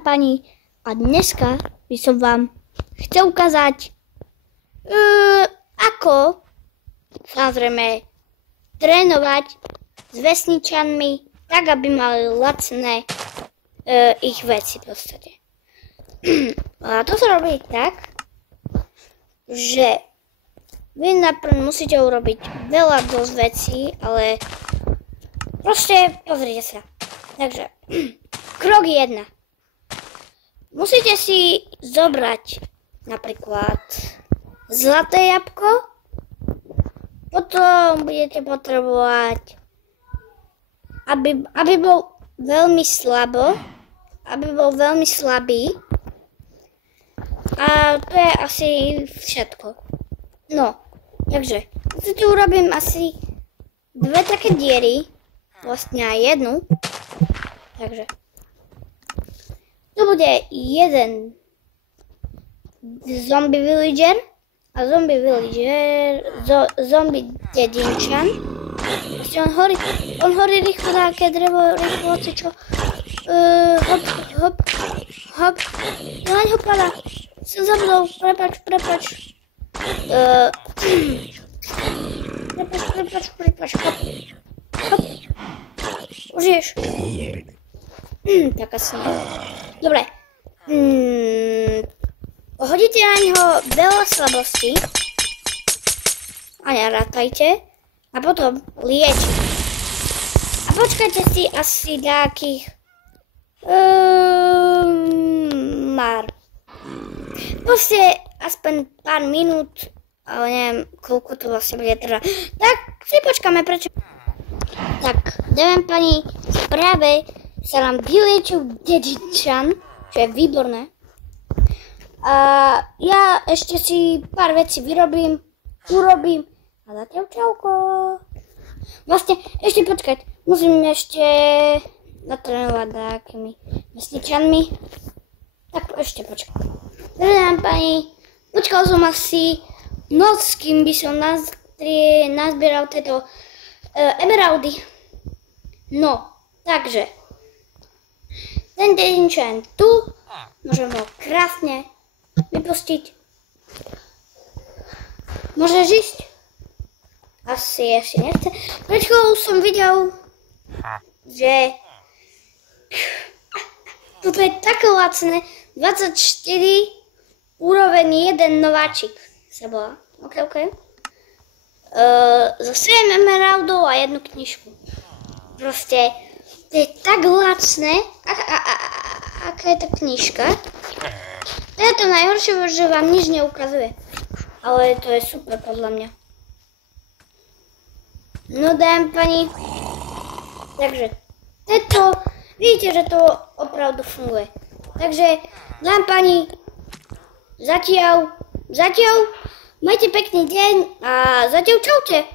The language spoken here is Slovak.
dámy pani, a dneska by som vám chcel ukázať, ako samozrejme trénovať s vesničanmi, tak aby mali lacné ich veci v podstate. A to sa robí tak, že vy najprv musíte urobiť veľa dosť vecí, ale proste pozrite sa. Takže, krok 1. Musíte si zobrať napríklad zlaté jabko, potom budete potrebovať, aby bol veľmi slabý, a to je asi všetko. No, takže tu urobím asi dve také diery, vlastne aj jednu, takže tu bude jeden zombie villager a zombie dedinčan. On horí rýchlo také drevo, rýchlo čo. Hop. Naň ho pada. Som zabudol, prepač. Prepač, hop. Užiješ. Tak asi nie. Dobre. Hodíte na ňo veľa slabostí a nerátajte a potom liečite. A počkajte si asi nejakých proste aspoň pár minút, ale neviem koľko to vlastne bude trvať. Tak si počkáme, prečo. Tak, dávam pani, práve sa nám vyliečil dedinčan, čo je výborné. A ja ešte si pár vecí urobím a zatiaľ čauko. Vlastne, ešte počkať, musím ešte natrénovať nejakými vesničanmi. Tak ešte počkať. Dávam pani, počkal som asi noc, kým by som nazbieral tieto emeraldy. No, takže ten dedinčan tu, môžem ho krásne vypustiť. Môžeš ísť? Asi ešte nechce. Pred chvíľou som videl, že toto je také lacné. 24 úroveň 1 nováčik sa bola. OK. Za 7 emeraldov a jednu knižku. Proste to je tak lacné. Aká je tá knižka? To je to najhoršie, že vám nič neukazuje. Ale to je super podľa mňa. No dám pani. Takže vidíte, že to opravdu funguje. Takže dám pani. Zatiaľ. Majte pekný deň a zatiaľ čaute.